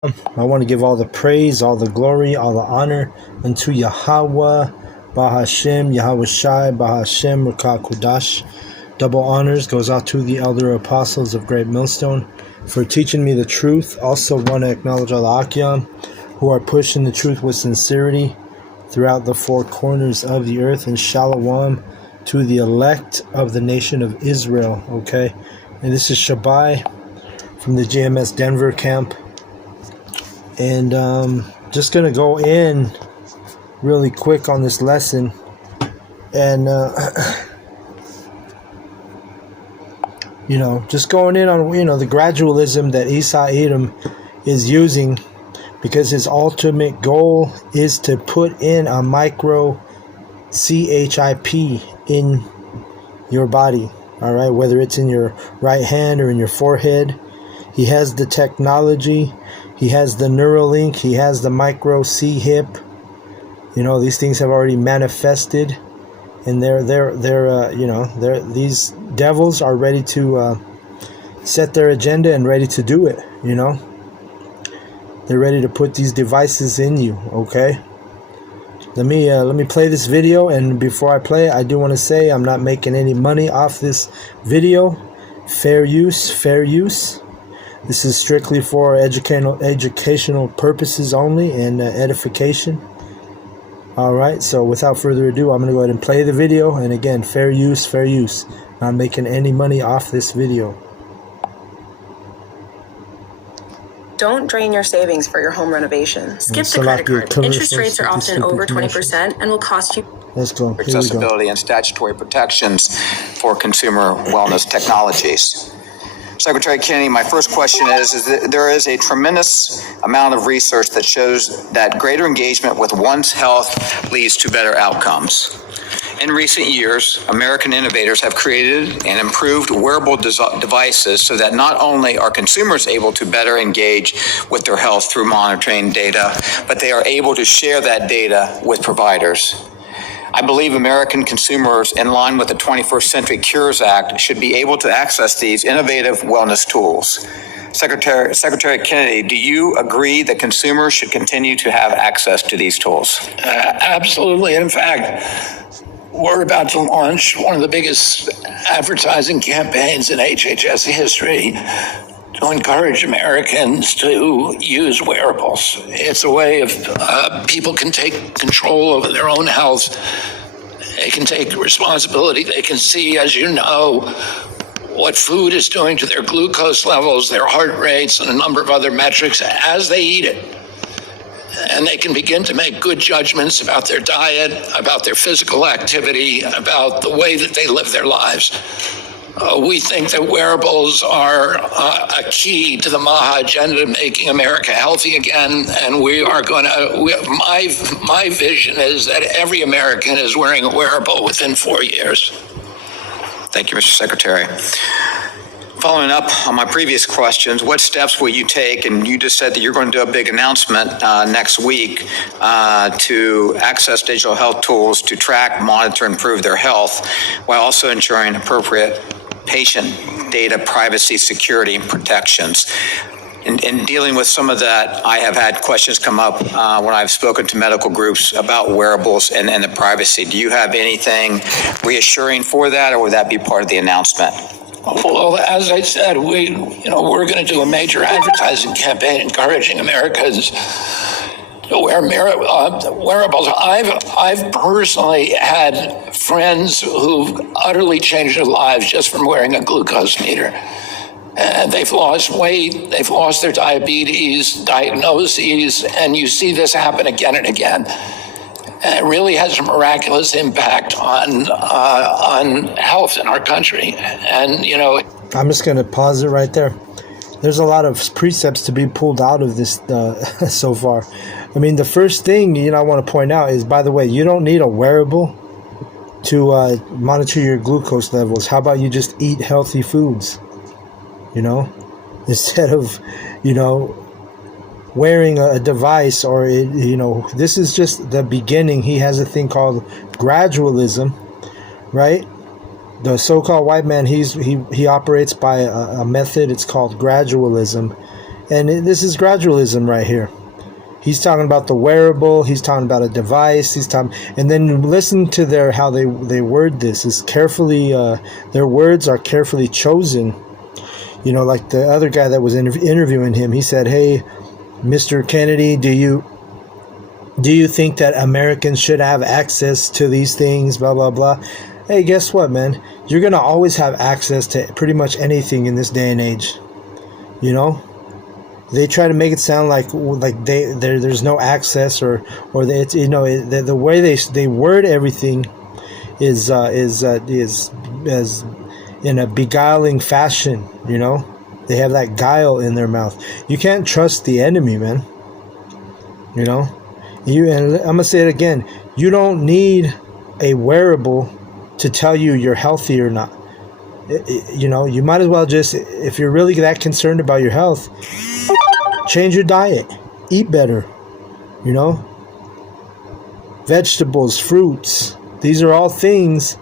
I want to give all the praise, all the glory, all the honor unto Yahweh, Bahashem, Yahweh Shai, Bahashem, Rakah Kudash. Double honors goes out to the elder apostles of Great Millstone for teaching me the truth. Also want to acknowledge all the Akyam who are pushing the truth with sincerity throughout the four corners of the earth. And Shalom to the elect of the nation of Israel. Okay, and this is Shabai from the GMS Denver camp. And just going to go in really quick on this lesson. And, just going in on, the gradualism that Isa Edom is using, because his ultimate goal is to put in a micro CHIP in your body. All right, whether it's in your right hand or in your forehead. He has the technology. He has the Neuralink. He has the micro C-hip. These things have already manifested, and these devils are ready to set their agenda and ready to do it. They're ready to put these devices in you. Okay. Let me play this video, and before I play it, I do want to say I'm not making any money off this video. Fair use, fair use. This is strictly for educational purposes only and edification. All right, so without further ado, I'm going to go ahead and play the video. And again, fair use, fair use. Not making any money off this video. Don't drain your savings for your home renovation. Skip the credit card. Interest rates are often over 20% and will cost you. Let's go. Here accessibility and statutory protections for consumer wellness technologies. Secretary Kennedy, my first question is that there is a tremendous amount of research that shows that greater engagement with one's health leads to better outcomes. In recent years, American innovators have created and improved wearable devices so that not only are consumers able to better engage with their health through monitoring data, but they are able to share that data with providers. I believe American consumers, in line with the 21st Century Cures Act, should be able to access these innovative wellness tools. Secretary Kennedy, do you agree that consumers should continue to have access to these tools? Absolutely. In fact, we're about to launch one of the biggest advertising campaigns in HHS history to encourage Americans to use wearables. It's a way of people can take control over their own health. They can take responsibility. They can see, as you know, what food is doing to their glucose levels, their heart rates, and a number of other metrics as they eat it. And they can begin to make good judgments about their diet, about their physical activity, about the way that they live their lives. We think that wearables are a key to the MAHA agenda, making America healthy again. And we are going to, my vision is that every American is wearing a wearable within 4 years. Thank you, Mr. Secretary. Following up on my previous questions, what steps will you take? And you just said that you're going to do a big announcement next week to access digital health tools to track, monitor, and improve their health, while also ensuring appropriate patient data privacy, security, and protections. In dealing with some of that, I have had questions come up when I've spoken to medical groups about wearables and the privacy. Do you have anything reassuring for that, or would that be part of the announcement? Well, as I said, we're going to do a major advertising campaign encouraging Americans to wear wearables. I've personally had friends who've utterly changed their lives just from wearing a glucose meter. And they've lost weight, they've lost their diabetes, diagnoses, and you see this happen again and again. And it really has a miraculous impact on health in our country. And, I'm just going to pause it right there. There's a lot of precepts to be pulled out of this so far. I mean, the first thing, I want to point out is, by the way, you don't need a wearable to monitor your glucose levels. How about you just eat healthy foods, instead of, wearing a device, or this is just the beginning. He has a thing called gradualism, right? The so-called white man, he operates by a method. It's called gradualism, And this is gradualism right here. He's talking about the wearable. He's talking about a device. He's talking, and then listen to how they word this. Is carefully. Their words are carefully chosen. You know, like the other guy that was interviewing him. He said, "Hey, Mr. Kennedy, do you think that Americans should have access to these things? Blah blah blah." Hey, guess what, man? You're gonna always have access to pretty much anything in this day and age. You know. They try to make it sound like there's no access or it's, you know, the way they word everything is as in a beguiling fashion. You know, they have that guile in their mouth. You can't trust the enemy, man. You know, and I'm gonna say it again. You don't need a wearable to tell you you're healthy or not. You know, you might as well just, if you're really that concerned about your health, change your diet, eat better, you know, vegetables, fruits. These are all things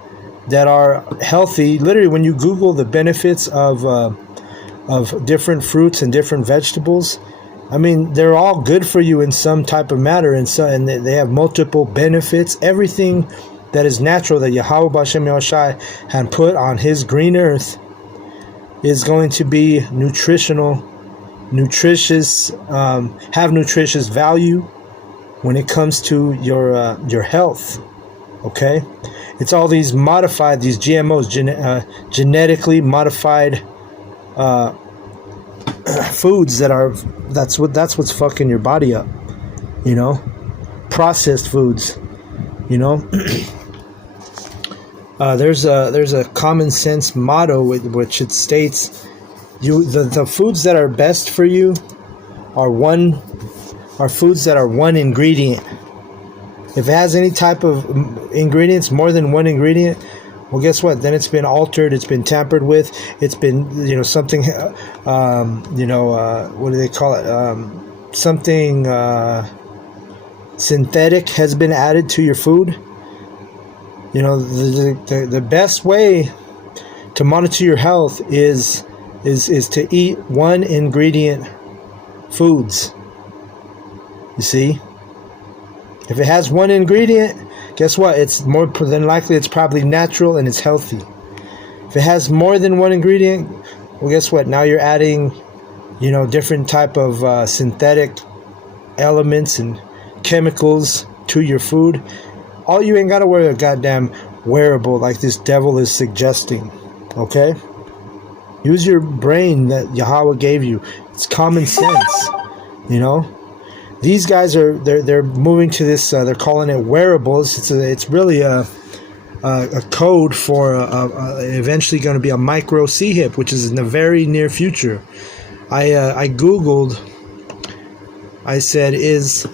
that are healthy. Literally, when you Google the benefits of different fruits and different vegetables, I mean, they're all good for you in some type of matter, and they have multiple benefits. Everything that is natural that Yahweh B'Shem Yahushai had put on his green earth is going to be nutritious, have nutritious value when it comes to your health. Okay, it's all these modified, these GMOs, genetically modified foods that's what's fucking your body up. You know, processed foods. You know. There's a common sense motto which it states, the foods that are best for you are foods that are one ingredient. If it has any type of ingredients, more than one ingredient, well, guess what? Then it's been altered, it's been tampered with, it's been, you know, something, what do they call it? Something synthetic has been added to your food. You know, the best way to monitor your health is to eat one ingredient foods. You see, if it has one ingredient, guess what? It's more than likely it's probably natural and it's healthy. If it has more than one ingredient, well, guess what? Now you're adding, you know, different type of synthetic elements and chemicals to your food. All you ain't gotta wear a goddamn wearable like this devil is suggesting. Okay? Use your brain that Yahweh gave you. It's common sense. You know? These guys they're moving to this. They're calling it wearables. It's really a code for eventually going to be a micro C-hip, which is in the very near future. I googled. I said, is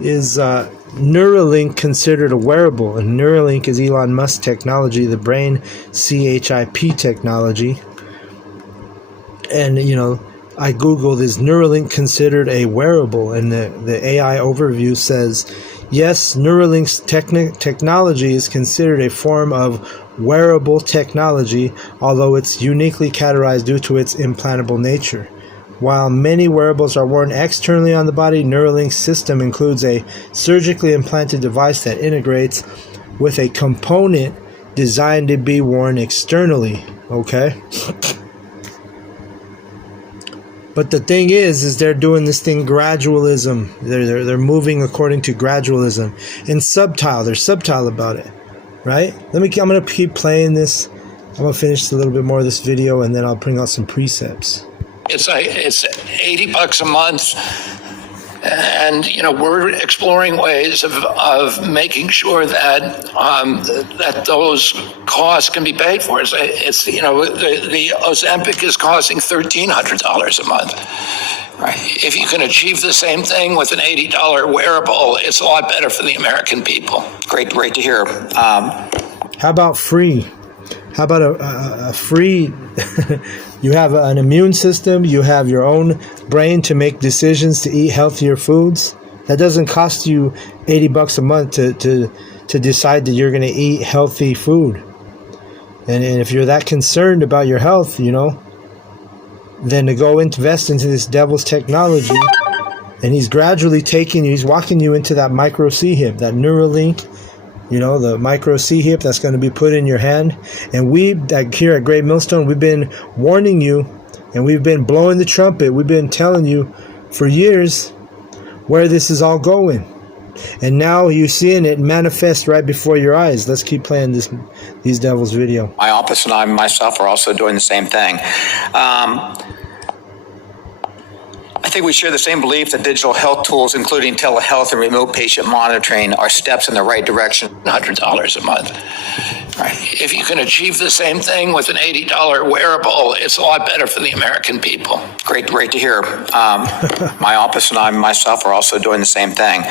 Neuralink considered a wearable? And Neuralink is Elon Musk technology, the brain CHIP technology. And, you know, I googled, is Neuralink considered a wearable? And the AI overview says, yes, Neuralink's technology is considered a form of wearable technology, although it's uniquely categorized due to its implantable nature. While many wearables are worn externally on the body, Neuralink's system includes a surgically implanted device that integrates with a component designed to be worn externally. Okay? But the thing is they're doing this thing gradualism. They're moving according to gradualism. And subtle. They're subtle about it. Right? I'm going to keep playing this. I'm going to finish a little bit more of this video, and then I'll bring out some precepts. It's $80 a month, and you know we're exploring ways of making sure that that those costs can be paid for. It's you know the Ozempic is costing $1,300 a month. Right. If you can achieve the same thing with an $80 wearable, it's a lot better for the American people. Great to hear. How about free? How about a free? You have an immune system. You have your own brain to make decisions to eat healthier foods. That doesn't cost you $80 a month to decide that you're going to eat healthy food. And if you're that concerned about your health, you know, than to go invest into this devil's technology. And he's gradually taking you, he's walking you into that micro C-hip, that Neuralink, the micro C-hip that's going to be put in your hand. And we, here at Great Millstone, we've been warning you, and we've been blowing the trumpet. We've been telling you for years where this is all going. And now you're seeing it manifest right before your eyes. Let's keep playing these devils video. My office and I myself are also doing the same thing. I think we share the same belief that digital health tools, including telehealth and remote patient monitoring, are steps in the right direction. $100 a month. Right. If you can achieve the same thing with an $80 wearable, it's a lot better for the American people. Great to hear. My office and I myself are also doing the same thing.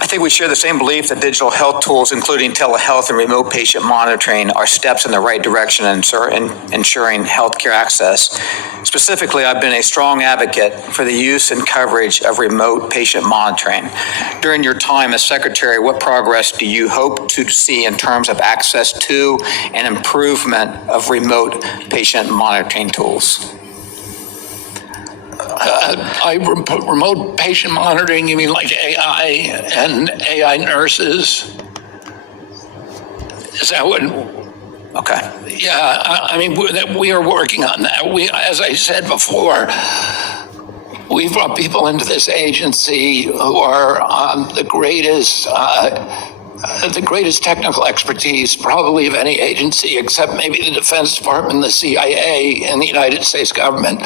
I think we share the same belief that digital health tools, including telehealth and remote patient monitoring, are steps in the right direction in ensuring healthcare access. Specifically, I've been a strong advocate for the use and coverage of remote patient monitoring. During your time as Secretary, what progress do you hope to see in terms of access to and improvement of remote patient monitoring tools? Remote patient monitoring, you mean like AI and AI nurses? Is that what? Okay. Yeah, I mean, we are working on that. As I said before, we've brought people into this agency who are the greatest technical expertise probably of any agency, except maybe the Defense Department, the CIA, and the United States government.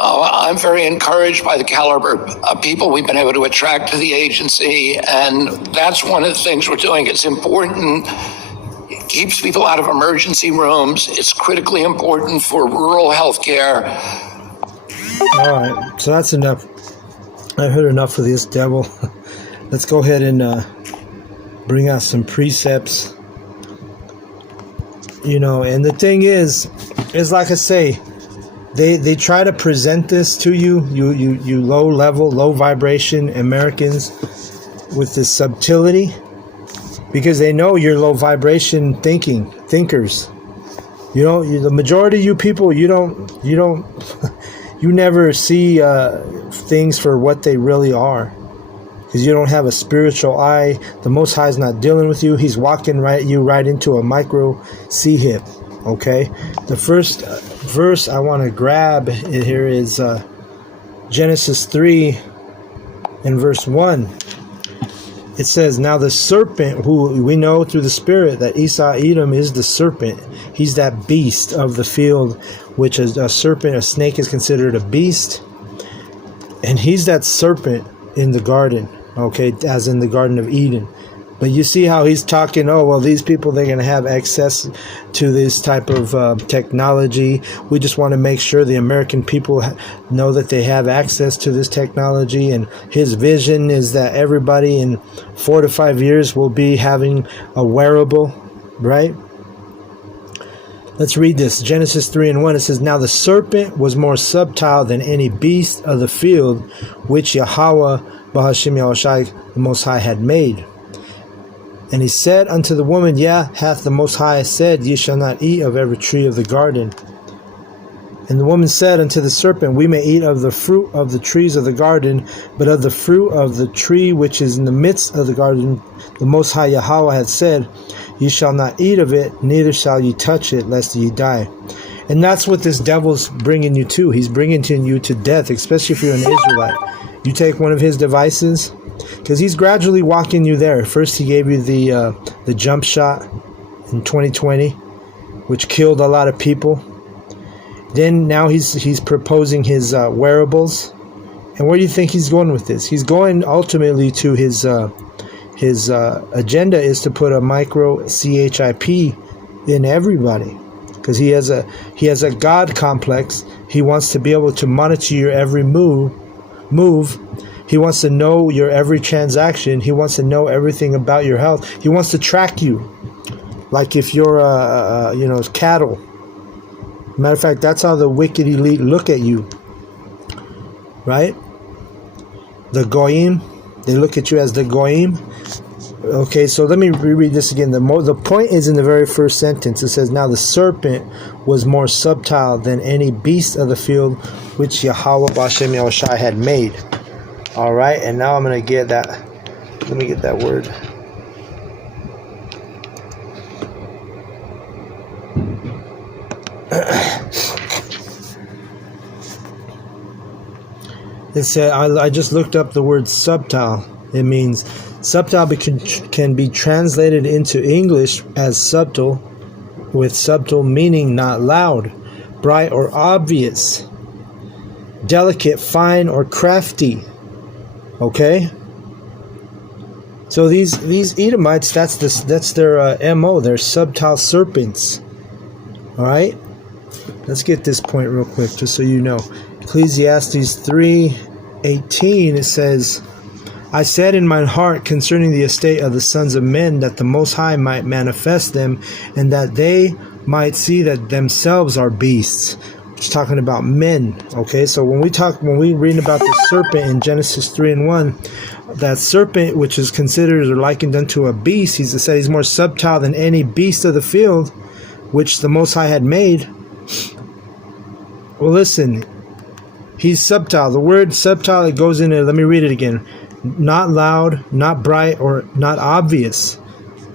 I'm very encouraged by the caliber of people we've been able to attract to the agency, and that's one of the things we're doing. It's important. It keeps people out of emergency rooms. It's critically important for rural health care. All right, so that's enough. I've heard enough of this devil. Let's go ahead and bring out some precepts. And the thing is like I say, They try to present this to you low level, low vibration Americans with this subtlety, because they know you're low vibration thinkers. The majority of you people, you never see things for what they really are, because you don't have a spiritual eye. The Most High is not dealing with you. He's walking you right into a micro C-hip. Okay, the first verse I want to grab here is Genesis 3 and verse 1. It says, "Now the serpent, who we know through the Spirit that Esau Edom is the serpent. He's that beast of the field, which is a serpent. A snake is considered a beast, and he's that serpent in the garden. Okay, as in the Garden of Eden." But you see how he's talking, these people, they're going to have access to this type of technology. We just want to make sure the American people know that they have access to this technology. And his vision is that everybody in 4 to 5 years will be having a wearable, right? Let's read this. Genesis 3 and 1. It says, "Now the serpent was more subtle than any beast of the field, which Yahweh, Bahashim Yahushai, the Most High, had made. And he said unto the woman, hath the Most High said, Ye shall not eat of every tree of the garden. And the woman said unto the serpent, We may eat of the fruit of the trees of the garden, but of the fruit of the tree which is in the midst of the garden, the Most High Yahweh hath said, Ye shall not eat of it, neither shall ye touch it, lest ye die." And that's what this devil's bringing you to. He's bringing you to death, especially if you're an Israelite. You take one of his devices, because he's gradually walking you there. First, he gave you the jump shot in 2020, which killed a lot of people. Then now he's proposing his wearables. And where do you think he's going with this? He's going ultimately to his agenda is to put a micro CHIP in everybody, because he has a God complex. He wants to be able to monitor your every move. He wants to know your every transaction. He wants to know everything about your health. He wants to track you, like if you're cattle. Matter of fact, that's how the wicked elite look at you, right? The goyim, they look at you as the goyim. Okay, so let me reread this again. The point is in the very first sentence. It says, now the serpent was more subtle than any beast of the field which Yahweh B'Shem Yahushai had made. All right, and now I'm going to get that. Let me get that word. It said, I just looked up the word subtle. It means subtle can be translated into English as subtle, with subtle meaning not loud, bright or obvious, delicate, fine or crafty. Okay? So these Edomites, that's their MO. They're subtle serpents. All right? Let's get this point real quick, just so you know. Ecclesiastes 3:18, it says, I said in my heart concerning the estate of the sons of men, that the Most High might manifest them, and that they might see that themselves are beasts. It's talking about men. Okay, so when we read about the serpent in Genesis 3:1, that serpent, which is considered or likened unto a beast, he's more subtle than any beast of the field, which the Most High had made. Well, listen, he's subtle. The word subtle, it goes in there. Let me read it again. Not loud, not bright, or not obvious.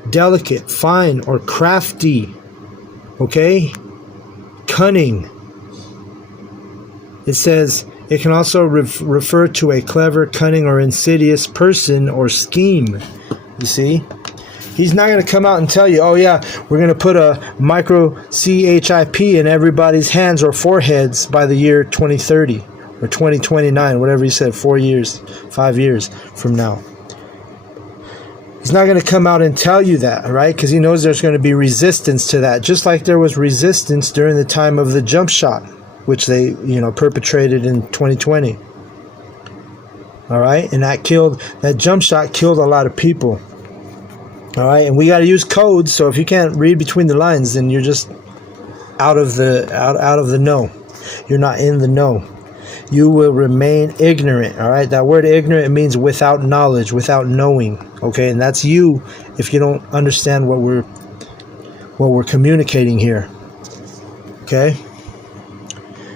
Delicate, fine, or crafty. Okay? Cunning. It says it can also refer to a clever, cunning, or insidious person or scheme. You see? He's not going to come out and tell you, oh yeah, we're going to put a micro CHIP in everybody's hands or foreheads by the year 2030 or 2029, whatever he said, 5 years from now. He's not going to come out and tell you that, right? Because he knows there's going to be resistance to that, just like there was resistance during the time of the jump shot, which they, perpetrated in 2020. All right, and that jump shot killed a lot of people. All right, and we got to use codes. So if you can't read between the lines, then you're just out of the know. You're not in the know. You will remain ignorant. All right, that word ignorant means without knowledge, without knowing. Okay, and that's you if you don't understand what we're communicating here. Okay.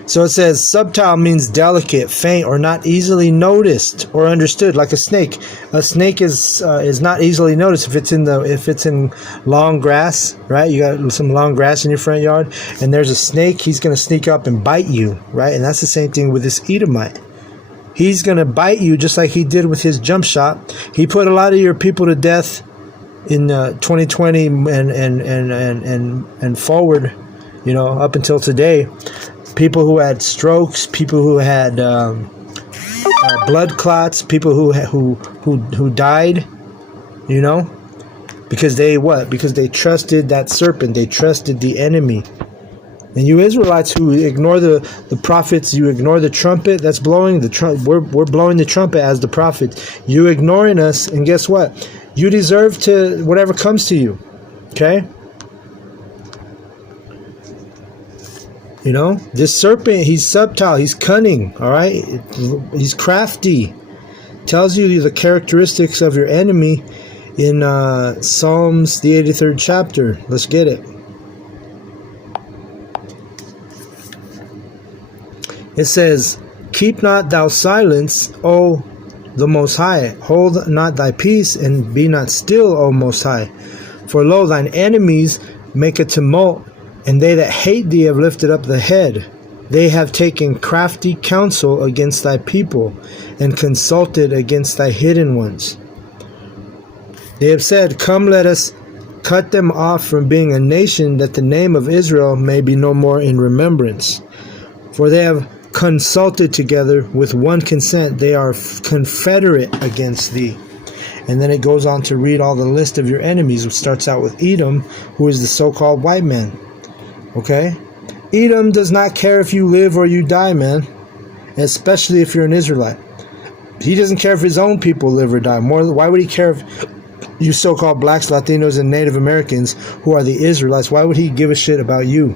So it says subtle means delicate, faint, or not easily noticed or understood, like a snake. A snake is not easily noticed if it's in long grass, right? You got some long grass in your front yard, and there's a snake. He's going to sneak up and bite you, right? And that's the same thing with this Edomite. He's going to bite you just like he did with his jump shot. He put a lot of your people to death in 2020 and forward, up until today. People who had strokes, people who had blood clots, people who died, because they trusted that serpent, they trusted the enemy. And you Israelites who ignore the prophets, you ignore the trumpet that's blowing the we're blowing the trumpet as the prophets. You ignoring us, and guess what? You deserve to whatever comes to you. Okay. This serpent, he's subtle, he's cunning, all right? He's crafty. Tells you the characteristics of your enemy in Psalms, the 83rd chapter. Let's get it. It says, keep not thou silence, O the Most High. Hold not thy peace, and be not still, O Most High. For lo, thine enemies make a tumult, and they that hate thee have lifted up the head. They have taken crafty counsel against thy people, and consulted against thy hidden ones. They have said, come, let us cut them off from being a nation, that the name of Israel may be no more in remembrance. For they have consulted together with one consent. They are confederate against thee. And then it goes on to read all the list of your enemies, which starts out with Edom, who is the so-called white man. Okay? Edom does not care if you live or you die, man. Especially if you're an Israelite. He doesn't care if his own people live or die. Why would he care if you so-called blacks, Latinos, and Native Americans, who are the Israelites, why would he give a shit about you?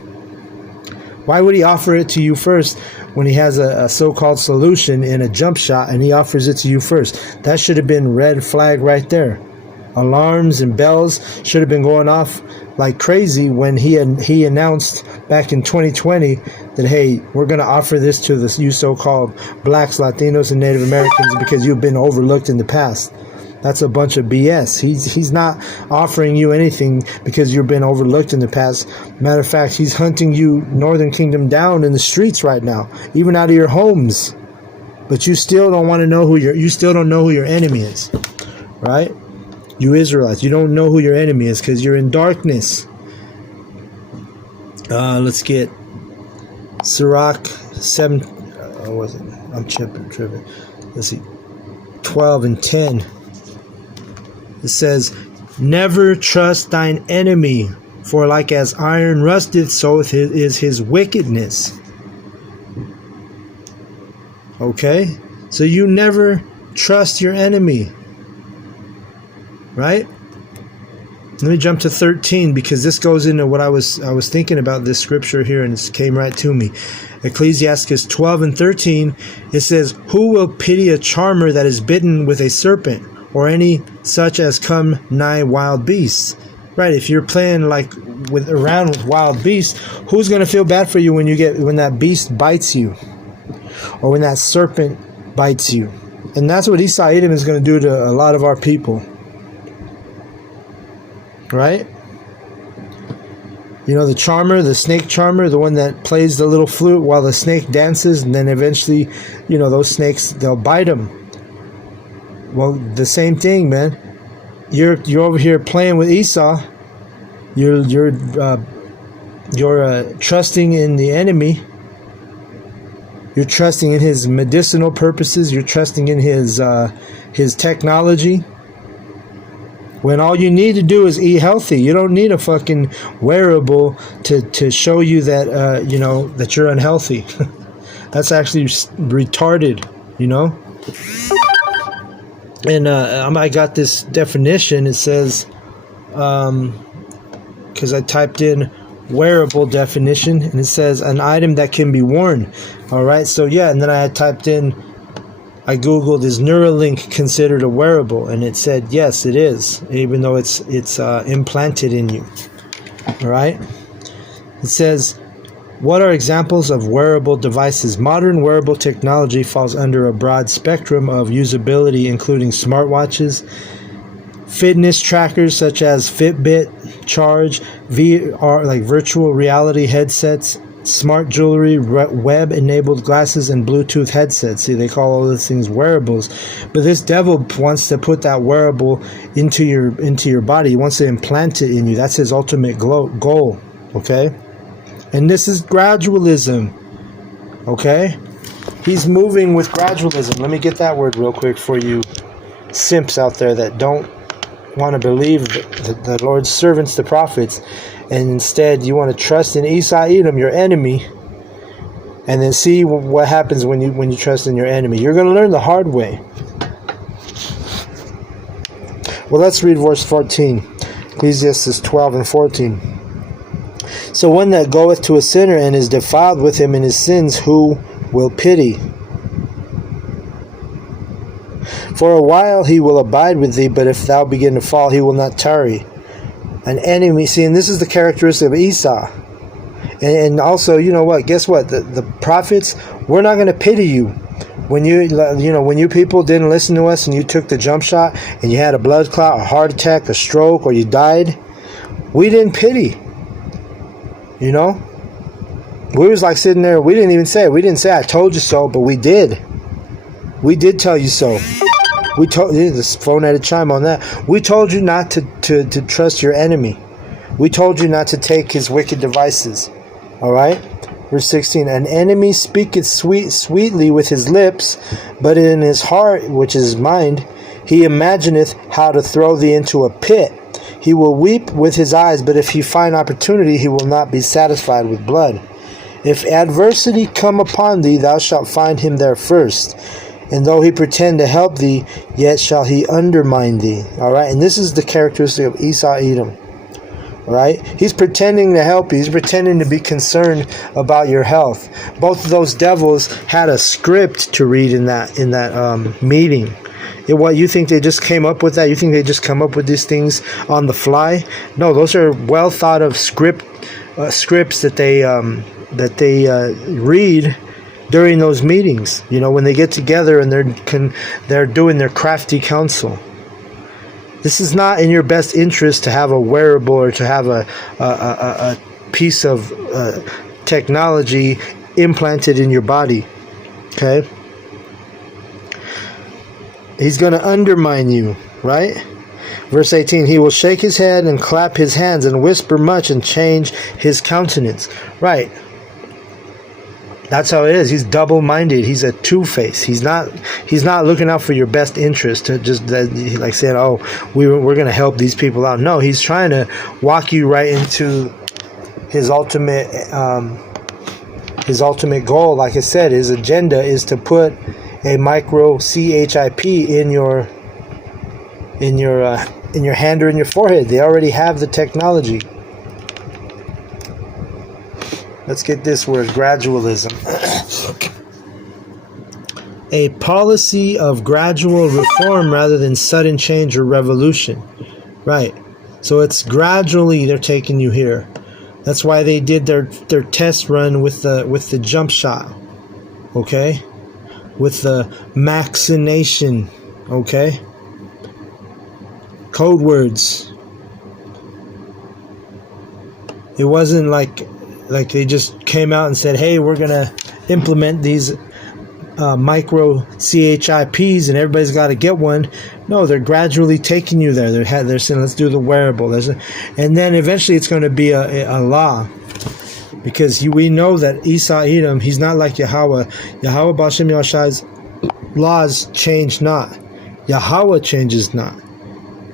Why would he offer it to you first when he has a so-called solution in a jump shot, and he offers it to you first? That should have been red flag right there. Alarms and bells should have been going off like crazy when he announced back in 2020 that, hey, we're going to offer this to you so-called blacks, Latinos, and Native Americans because you've been overlooked in the past. That's a bunch of BS. He's not offering you anything because you've been overlooked in the past. Matter of fact, he's hunting you, Northern Kingdom, down in the streets right now, even out of your homes. But you still don't want to know you still don't know who your enemy is, right? You Israelites, you don't know who your enemy is because you're in darkness. Let's get Sirach 7. Was it? I'm tripping. Let's see. 12 and 10. It says, never trust thine enemy, for like as iron rusteth, so is his wickedness. Okay? So you never trust your enemy. Right? Let me jump to 13 because this goes into what I was thinking about this scripture here and it came right to me. Ecclesiastes 12 and 13, it says, who will pity a charmer that is bitten with a serpent, or any such as come nigh wild beasts? Right, if you're playing like around with wild beasts, who's going to feel bad for you when that beast bites you, or when that serpent bites you? And that's what Esau Edom is going to do to a lot of our people. Right? You know, the charmer, the snake charmer, the one that plays the little flute while the snake dances, and then eventually, you know, those snakes, they'll bite them. Well, the same thing, man. You're over here playing with Esau. You're trusting in the enemy. You're trusting in his medicinal purposes. You're trusting in his technology. When all you need to do is eat healthy. You don't need a fucking wearable to show you that that you're unhealthy. That's actually retarded, you know. And I got this definition. It says, because I typed in wearable definition, and it says an item that can be worn. All right, so yeah, and then I Googled, is Neuralink considered a wearable? And it said, yes, it is, even though it's implanted in you. All right? It says, what are examples of wearable devices? Modern wearable technology falls under a broad spectrum of usability, including smartwatches, fitness trackers such as Fitbit, Charge, VR, like virtual reality headsets, smart jewelry, web-enabled glasses, and Bluetooth headsets. See, they call all those things wearables. But this devil wants to put that wearable into your body. He wants to implant it in you. That's his ultimate goal. Okay? And this is gradualism. Okay? He's moving with gradualism. Let me get that word real quick for you simps out there that don't want to believe the Lord's servants, the prophets, and instead you want to trust in Esau Edom, your enemy, and then see what happens when you trust in your enemy. You're going to learn the hard way. Well, let's read verse 14. Ecclesiastes 12 and 14. So one that goeth to a sinner and is defiled with him in his sins, who will pity? For a while he will abide with thee, but if thou begin to fall, he will not tarry. An enemy, see, and this is the characteristic of Esau. And also, you know what? Guess what? The prophets, we're not going to pity you. When you people didn't listen to us and you took the jump shot and you had a blood clot, a heart attack, a stroke, or you died, we didn't pity. You know? We was like sitting there, we didn't even say it. We didn't say, I told you so, but we did. We did tell you so. We told you, this phone had a chime on that. We told you not to trust your enemy. We told you not to take his wicked devices. All right? Verse 16, an enemy speaketh sweetly with his lips, but in his heart, which is his mind, he imagineth how to throw thee into a pit. He will weep with his eyes, but if he find opportunity, he will not be satisfied with blood. If adversity come upon thee, thou shalt find him there first. And though he pretend to help thee, yet shall he undermine thee. All right? And this is the characteristic of Esau Edom. All right? He's pretending to help you. He's pretending to be concerned about your health. Both of those devils had a script to read in that meeting. What, you think they just came up with that? You think they just come up with these things on the fly? No, those are well thought of scripts that they read during those meetings. You know, when they get together and they're doing their crafty counsel. This is not in your best interest to have a wearable or to have a piece of technology implanted in your body. Okay? He's going to undermine you, right? Verse 18, he will shake his head and clap his hands and whisper much and change his countenance. Right. That's how it is. He's double-minded. He's a two-face. He's not looking out for your best interest to just like saying, oh, we're going to help these people out. No, he's trying to walk you right into his ultimate goal. Like I said, his agenda is to put a micro chip in your hand or in your forehead. They already have the technology. Let's get this word, gradualism. A policy of gradual reform rather than sudden change or revolution. Right. So it's gradually they're taking you here. That's why they did their test run with the jump shot. Okay? With the vaccination. Okay? Code words. It wasn't like they just came out and said, hey, we're going to implement these micro CHIPs and everybody's got to get one. No, they're gradually taking you there. They're saying, let's do the wearable. And then eventually it's going to be a law. Because we know that Isa Edom, he's not like Yahweh. Yahweh Ba'ashem Yahshai's laws change not. Yahweh changes not.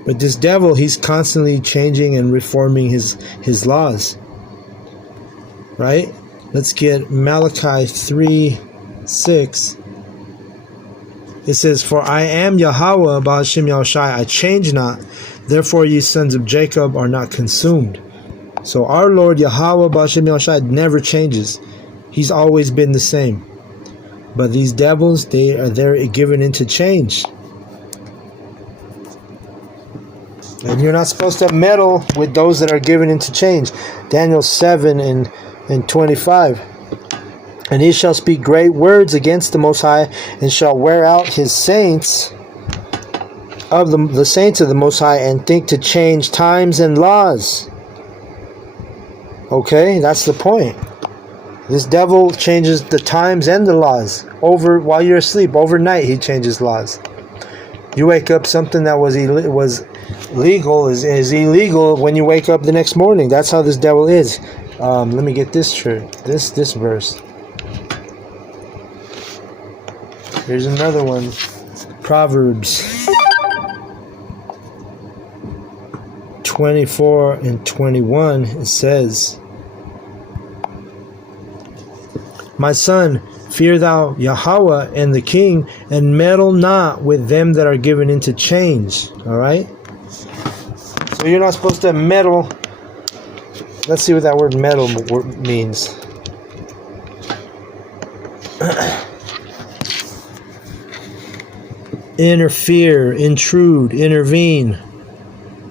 But this devil, he's constantly changing and reforming his laws. Right? Let's get Malachi 3:6. It says, for I am Yahweh Ba'ashem Yahushai, I change not, therefore ye sons of Jacob are not consumed. So our Lord Yahweh Ba'ashem Yahushai never changes. He's always been the same. But these devils, they're given into change. And you're not supposed to meddle with those that are given into change. Daniel 7 and 25. And he shall speak great words against the Most High, and shall wear out his saints of the saints of the Most High, and think to change times and laws. Okay, that's the point. This devil changes the times and the laws while you're asleep. Overnight, he changes laws. You wake up, something that was legal is illegal when you wake up the next morning. That's how this devil is. Let me get this true. This verse. Here's another one. Proverbs 24 and 21. It says, my son, fear thou Yahweh and the king, and meddle not with them that are given into change. Alright? So you're not supposed to meddle. Let's see what that word meddle means. Interfere, intrude, intervene.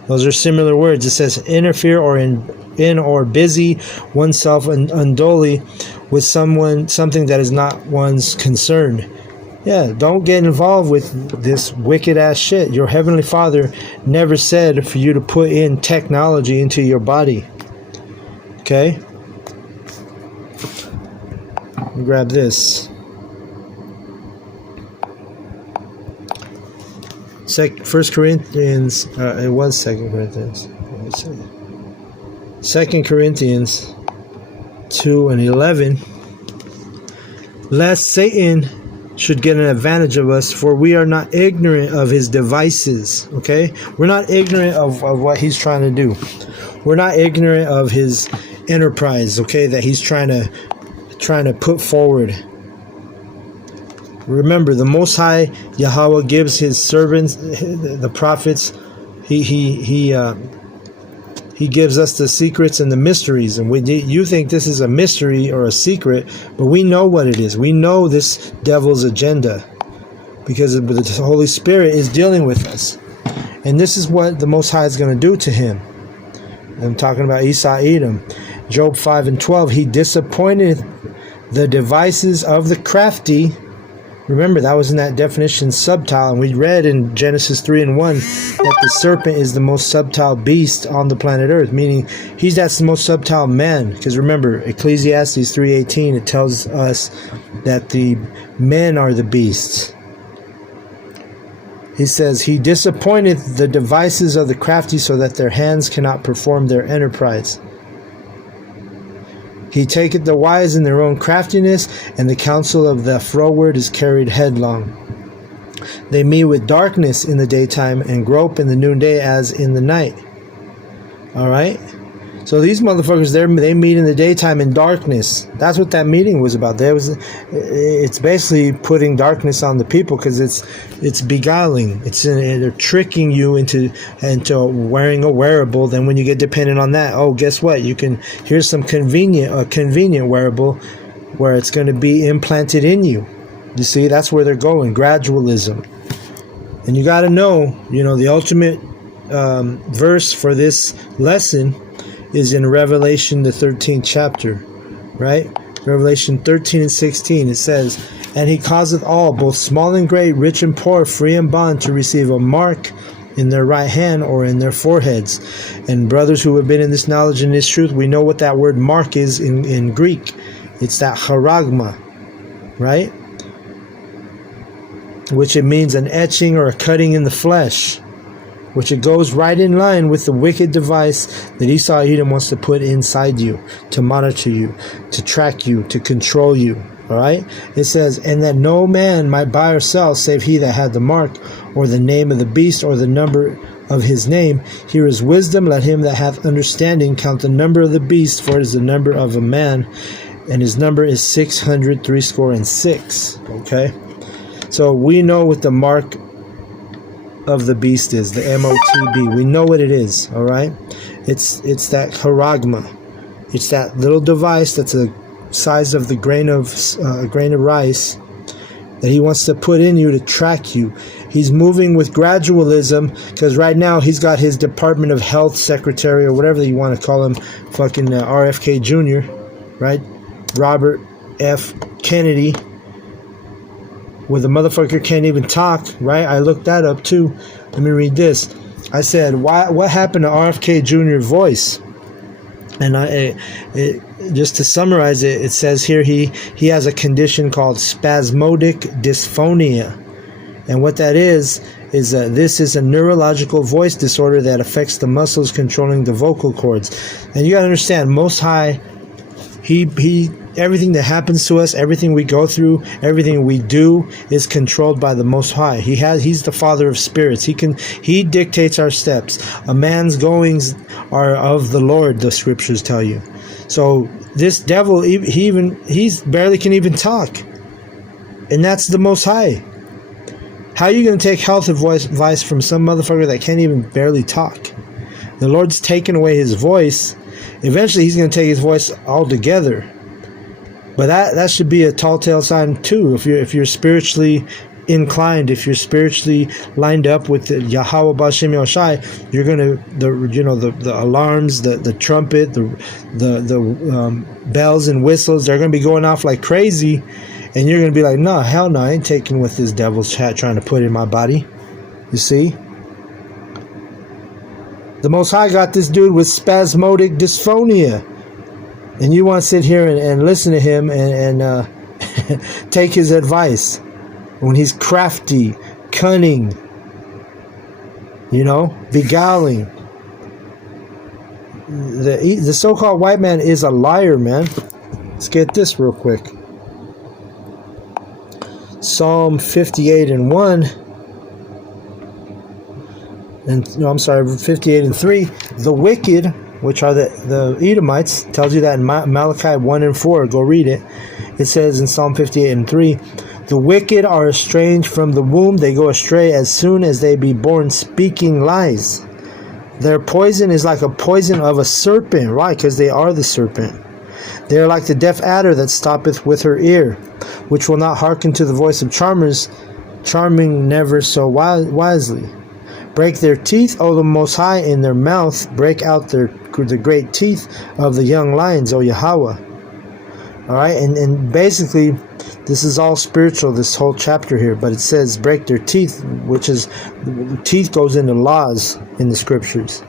Those are similar words. It says interfere or in or busy oneself unduly with something that is not one's concern. Yeah, don't get involved with this wicked ass shit. Your Heavenly Father never said for you to put in technology into your body. Okay? Let me grab this. First Corinthians, it was 2 Corinthians. Let me see. 2 Corinthians 2 and 11. Lest Satan should get an advantage of us, for we are not ignorant of his devices. Okay? We're not ignorant of what he's trying to do. We're not ignorant of his enterprise, okay, that he's trying to put forward. Remember, the Most High Yahweh gives his servants, the prophets, he gives us the secrets and the mysteries. And you think this is a mystery or a secret, but we know what it is. We know this devil's agenda. because the Holy Spirit is dealing with us. And this is what the Most High is going to do to him. I'm talking about Esau Edom. Job 5:12, he disappointed the devices of the crafty. Remember, that was in that definition subtile, and we read in Genesis 3:1 that the serpent is the most subtile beast on the planet Earth, meaning that's the most subtile man. Because remember, Ecclesiastes 3:18, it tells us that the men are the beasts. He says, he disappointed the devices of the crafty so that their hands cannot perform their enterprise. He taketh the wise in their own craftiness, and the counsel of the froward is carried headlong. They meet with darkness in the daytime and grope in the noonday as in the night. All right? So these motherfuckers, they meet in the daytime in darkness. That's what that meeting was about. It's basically putting darkness on the people because it's beguiling. They're tricking you into wearing a wearable. Then when you get dependent on that, oh, guess what? Here's some convenient wearable where it's going to be implanted in you. You see, that's where they're going. Gradualism. And you got to know, the ultimate verse for this lesson is in Revelation, the 13th chapter, right? Revelation 13 and 16, it says, and he causeth all, both small and great, rich and poor, free and bond, to receive a mark in their right hand or in their foreheads. And brothers who have been in this knowledge and this truth, we know what that word mark is in Greek. It's that charagma, right? Which it means an etching or a cutting in the flesh, which it goes right in line with the wicked device that Esau Edom wants to put inside you, to monitor you, to track you, to control you. All right? It says, and that no man might buy or sell save he that had the mark, or the name of the beast, or the number of his name. Here is wisdom. Let him that hath understanding count the number of the beast, for it is the number of a man, and his number is 666. Okay? So we know what the mark of the beast is, the MOTB. We know what it is, all right? It's that charagma. It's that little device that's the size of the grain of rice that he wants to put in you to track you. He's moving with gradualism because right now he's got his Department of Health secretary or whatever you want to call him, fucking RFK Jr., right? Robert F. Kennedy. Where the motherfucker can't even talk, right? I looked that up too. Let me read this. I said, what happened to RFK Jr. voice? And just to summarize it, it says here he has a condition called spasmodic dysphonia. And what that is that this is a neurological voice disorder that affects the muscles controlling the vocal cords. And you got to understand, Most High, he everything that happens to us, everything we go through, everything we do is controlled by the Most High. He's the Father of spirits. He dictates our steps. A man's goings are of the Lord, the scriptures tell you. So this devil, he barely can even talk. And that's the Most High. How are you going to take health advice from some motherfucker that can't even barely talk? The Lord's taken away his voice. Eventually he's going to take his voice altogether. But that should be a tall tale sign too. If you're spiritually inclined, if you're spiritually lined up with the Yahweh B'Shem Yoshai, you're gonna the alarms, the trumpet, the bells and whistles, they're gonna be going off like crazy, and you're gonna be like, no, hell no, I ain't taking what this devil's trying to put in my body. You see, the Most High got this dude with spasmodic dysphonia. And you want to sit here and listen to him and take his advice when he's crafty, cunning, beguiling. The so-called white man is a liar, man. Let's get this real quick. Psalm 58 and 1. 58 and 3. The wicked, which are the Edomites, tells you that in Malachi 1 and 4. Go read it. It says in Psalm 58 and 3, the wicked are estranged from the womb. They go astray as soon as they be born, speaking lies. Their poison is like a poison of a serpent. Right, because they are the serpent. They are like the deaf adder that stoppeth with her ear, which will not hearken to the voice of charmers, charming never so wisely. Break their teeth, O the Most High, in their mouth. Break out the great teeth of the young lions, O Yahweh. All right, and basically, this is all spiritual, this whole chapter here. But it says break their teeth, which is, teeth goes into laws in the scriptures.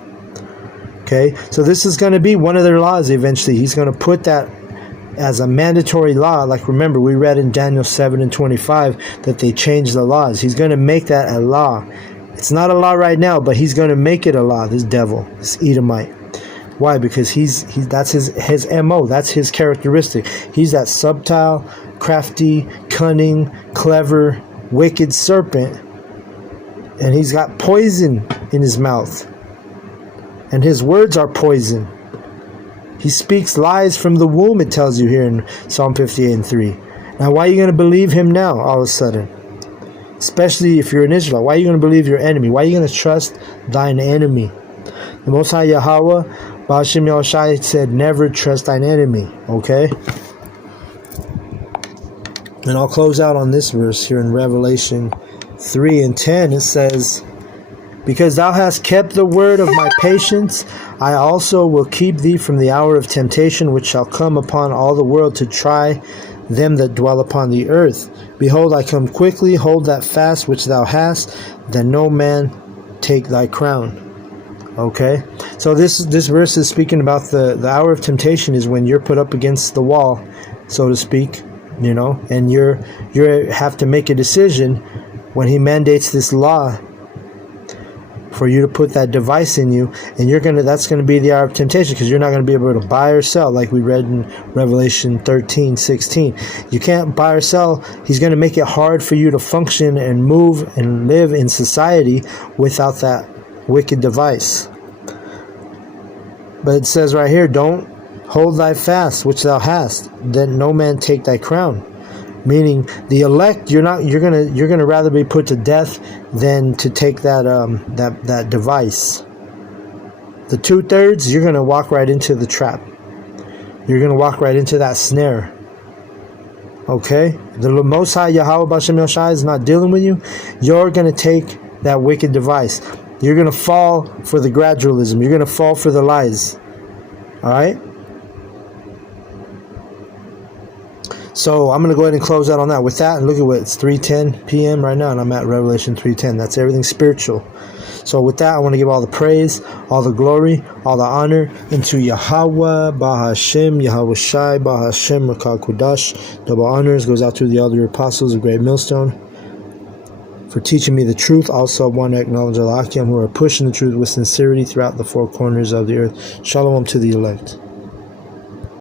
Okay, so this is going to be one of their laws eventually. He's going to put that as a mandatory law. Like, remember, we read in Daniel 7:25 that they changed the laws. He's going to make that a law. It's not a law right now, but he's going to make it a law, this devil, this Edomite. Why? Because that's his MO. That's his characteristic. He's that subtle, crafty, cunning, clever, wicked serpent. And he's got poison in his mouth. And his words are poison. He speaks lies from the womb, it tells you here in Psalm 58:3. Now, why are you going to believe him now all of a sudden? Especially if you're an Israelite. Why are you going to believe your enemy? Why are you going to trust thine enemy? The Most High Yahweh, Ba'ashem Yahushai, said, never trust thine enemy. Okay? And I'll close out on this verse here in Revelation 3:10. It says, because thou hast kept the word of my patience, I also will keep thee from the hour of temptation, which shall come upon all the world to try them that dwell upon the earth. Behold, I come quickly. Hold that fast which thou hast, that no man take thy crown. Okay, so this verse is speaking about the hour of temptation is when you're put up against the wall, so to speak, you know, and you have to make a decision when he mandates this law for you to put that device in you, and that's gonna be the hour of temptation, because you're not gonna be able to buy or sell, like we read in Revelation 13:16. You can't buy or sell. He's gonna make it hard for you to function and move and live in society without that wicked device. But it says right here, don't hold thy fast which thou hast, that no man take thy crown. Meaning the elect, you're gonna rather be put to death than to take that device. The 2/3, you're gonna walk right into the trap. You're gonna walk right into that snare. Okay? The Most High Yahweh B'Shem Yoshai is not dealing with you. You're gonna take that wicked device. You're gonna fall for the gradualism. You're gonna fall for the lies. All right? So I'm going to go ahead and close out on that. With that, and look at what, it's 3:10 p.m. right now, and I'm at Revelation 3:10. That's everything spiritual. So with that, I want to give all the praise, all the glory, all the honor unto Yahweh, Bahashem, Yahweh Shai, Bahashem, Rakal Kudash. Double honors goes out to the elder apostles of Great Millstone for teaching me the truth. Also, I want to acknowledge Al Akim, who are pushing the truth with sincerity throughout the four corners of the earth. Shalom to the elect.